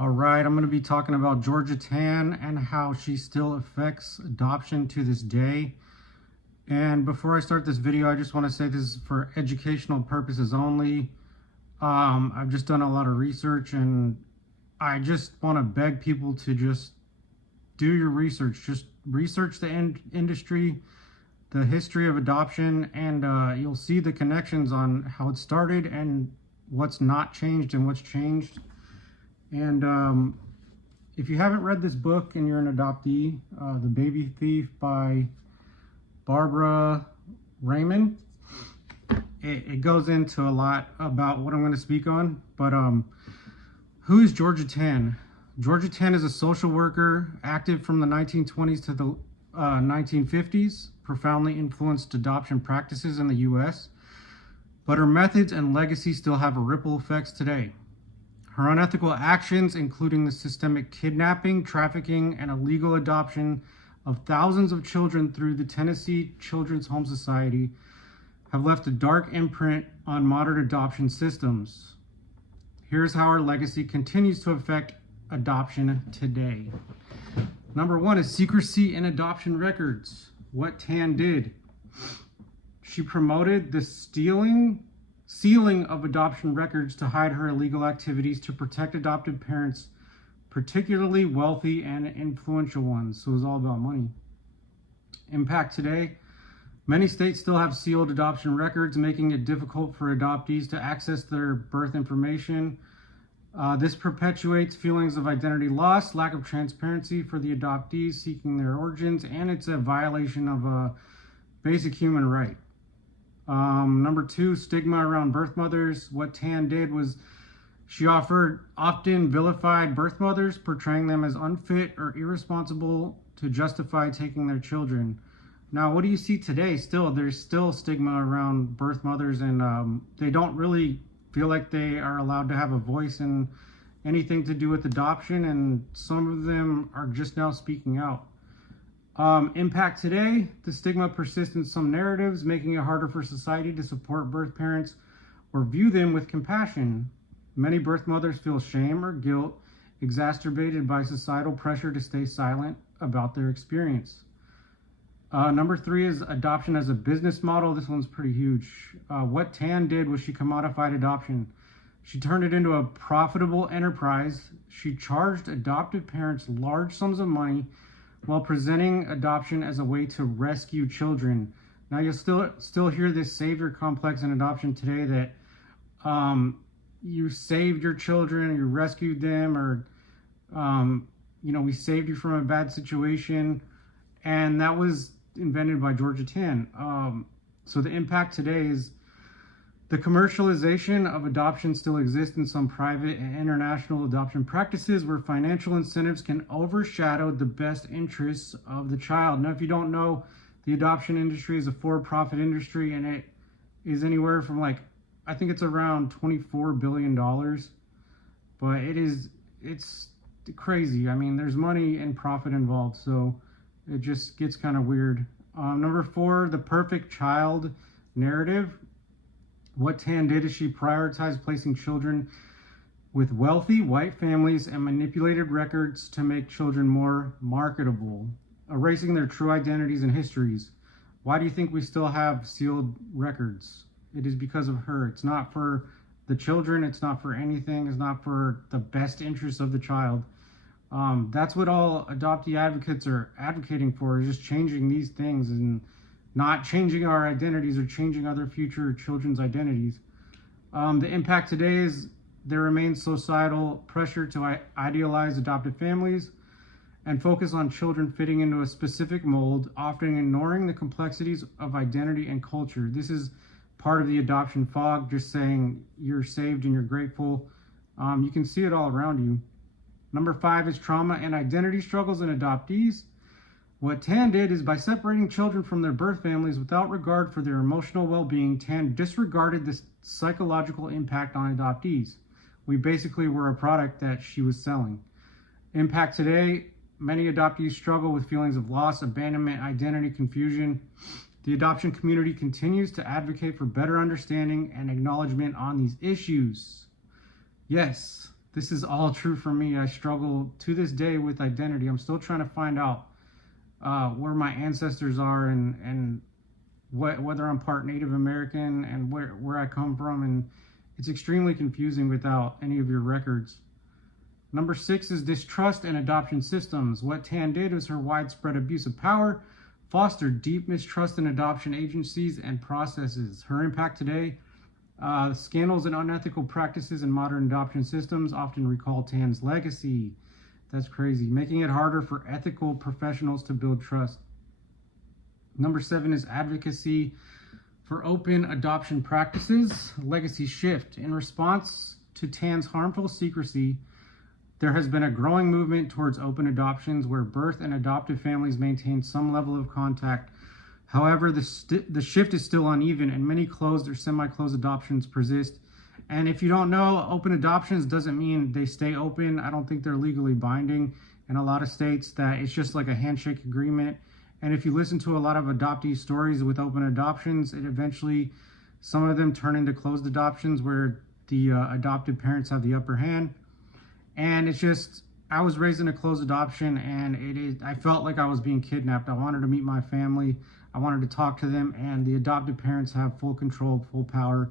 All right, I'm going to be talking about Georgia Tann and how she still affects adoption to this day. And before I start this video, I just want to say this is for educational purposes only. I've just done a lot of research, and I just want to beg people to just do your research. Just research the industry, the history of adoption, and you'll see the connections on how it started and what's not changed and what's changed. And if you haven't read this book and you're an adoptee, The Baby Thief by Barbara Raymond, it goes into a lot about what I'm going to speak on. But who is Georgia Tann? Georgia Tann is a social worker active from the 1920s to the 1950s, profoundly influenced adoption practices in the U.S., but her methods and legacy still have a ripple effects today. Her unethical actions, including the systemic kidnapping, trafficking, and illegal adoption of thousands of children through the Tennessee Children's Home Society, have left a dark imprint on modern adoption systems. Here's how her legacy continues to affect adoption today. Number one is secrecy in adoption records. What Tann did. She promoted the sealing of adoption records to hide her illegal activities to protect adopted parents, particularly wealthy and influential ones. So it was all about money. Impact today. Many states still have sealed adoption records, making it difficult for adoptees to access their birth information. This perpetuates feelings of identity loss, lack of transparency for the adoptees seeking their origins, and it's a violation of a basic human right. Number two, stigma around birth mothers. What Tann did was she often vilified birth mothers, portraying them as unfit or irresponsible to justify taking their children. Now, what do you see today? There's still stigma around birth mothers, and they don't really feel like they are allowed to have a voice in anything to do with adoption, and some of them are just now speaking out. Impact today, the stigma persists in some narratives, making it harder for society to support birth parents or view them with compassion. Many birth mothers feel shame or guilt, exacerbated by societal pressure to stay silent about their experience. Number three is adoption as a business model. This one's pretty huge. What Tann did was she commodified adoption. She turned it into a profitable enterprise. She charged adoptive parents large sums of money while presenting adoption as a way to rescue children. Now, you'll still hear this savior complex in adoption today, that you saved your children, you rescued them, or we saved you from a bad situation, and that was invented by Georgia Tann. So the impact today is the commercialization of adoption still exists in some private and international adoption practices where financial incentives can overshadow the best interests of the child. Now, if you don't know, the adoption industry is a for-profit industry, and it is anywhere from I think it's around $24 billion, but it's crazy. I mean, there's money and profit involved, so it just gets kind of weird. Number four, the perfect child narrative. What Tann did is she prioritized placing children with wealthy white families and manipulated records to make children more marketable, erasing their true identities and histories. Why do you think we still have sealed records? It is because of her. It's not for the children. It's not for anything. It's not for the best interests of the child. That's what all adoptee advocates are advocating for, is just changing these things and not changing our identities or changing other future children's identities. The impact today is there remains societal pressure to idealize adopted families and focus on children fitting into a specific mold, often ignoring the complexities of identity and culture. This is part of the adoption fog, just saying you're saved and you're grateful. You can see it all around you. Number five is trauma and identity struggles in adoptees. What Tann did is by separating children from their birth families without regard for their emotional well-being, Tann disregarded the psychological impact on adoptees. We basically were a product that she was selling. Impact today, many adoptees struggle with feelings of loss, abandonment, identity confusion. The adoption community continues to advocate for better understanding and acknowledgement on these issues. Yes, This is all true for me. I struggle to this day with identity. I'm still trying to find out where my ancestors are, and whether I'm part Native American, and where I come from. And it's extremely confusing without any of your records. Number 6 is distrust in adoption systems. What Tann did was her widespread abuse of power fostered deep mistrust in adoption agencies and processes. Her impact today, scandals and unethical practices in modern adoption systems often recall Tann's legacy. That's crazy, making it harder for ethical professionals to build trust. Number 7 is advocacy for open adoption practices. Legacy shift. In response to Tann's harmful secrecy, there has been a growing movement towards open adoptions where birth and adoptive families maintain some level of contact. However, the shift is still uneven, and many closed or semi-closed adoptions persist. And if you don't know, open adoptions doesn't mean they stay open. I don't think they're legally binding in a lot of states, that it's just like a handshake agreement. And if you listen to a lot of adoptee stories with open adoptions, it eventually, some of them turn into closed adoptions where the adopted parents have the upper hand. And it's just, I was raised in a closed adoption, and I felt like I was being kidnapped. I wanted to meet my family. I wanted to talk to them, and the adopted parents have full control, full power.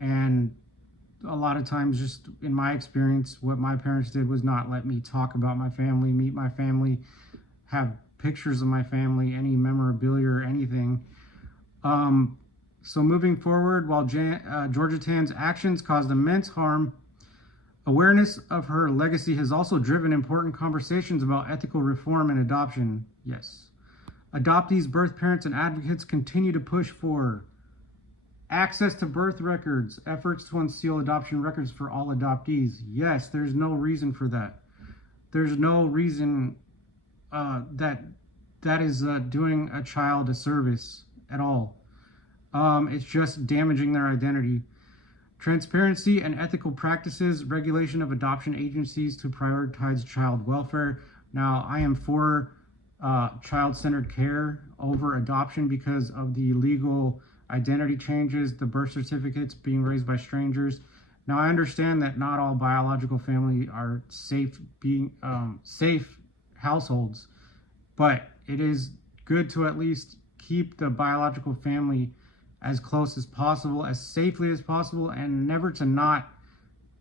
And a lot of times, just in my experience, what my parents did was not let me talk about my family, meet my family, have pictures of my family, any memorabilia or anything. So moving forward, while Georgia Tann's actions caused immense harm, awareness of her legacy has also driven important conversations about ethical reform and adoption. Yes. Adoptees, birth parents, and advocates continue to push for access to birth records, efforts to unseal adoption records for all adoptees. Yes, there's no reason for that. There's no reason that is doing a child a service at all. It's just damaging their identity. Transparency and ethical practices, regulation of adoption agencies to prioritize child welfare. Now, I am for child-centered care over adoption because of the legal identity changes, the birth certificates being raised by strangers. Now, I understand that not all biological family are safe households, but it is good to at least keep the biological family as close as possible, as safely as possible, and never to not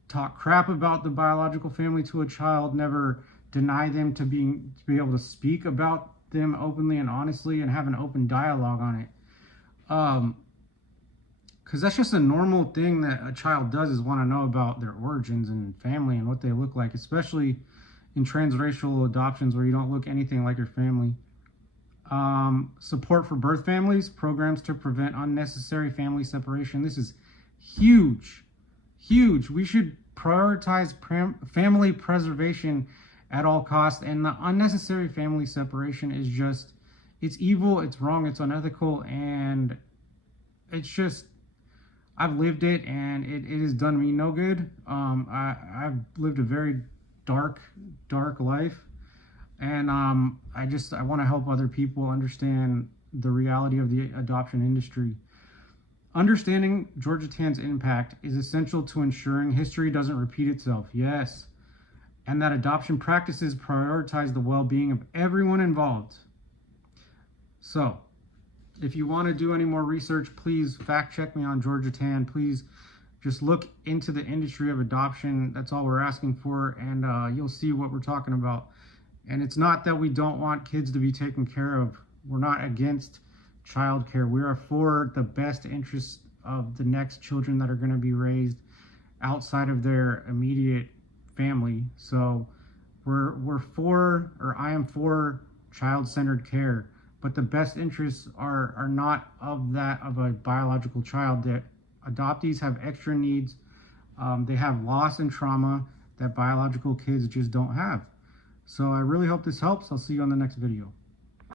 talk crap about the biological family to a child, never deny them to be able to speak about them openly and honestly and have an open dialogue on it. Because that's just a normal thing that a child does, is want to know about their origins and family and what they look like, especially in transracial adoptions where you don't look anything like your family. Support for birth families, programs to prevent unnecessary family separation. This is huge, huge. We should prioritize family preservation at all costs, and the unnecessary family separation is just, it's evil, it's wrong, it's unethical, and it's just, I've lived it, and it has done me no good. I've lived a very dark life. And I want to help other people understand the reality of the adoption industry. Understanding Georgia Tann's impact is essential to ensuring history doesn't repeat itself. Yes. And that adoption practices prioritize the well-being of everyone involved. So, if you want to do any more research, please fact check me on Georgia Tann. Please just look into the industry of adoption. That's all we're asking for, and you'll see what we're talking about. And it's not that we don't want kids to be taken care of. We're not against child care. We are for the best interests of the next children that are going to be raised outside of their immediate family. So I am for child-centered care, but the best interests are not of that of a biological child. That adoptees have extra needs. They have loss and trauma that biological kids just don't have. So I really hope this helps. I'll see you on the next video.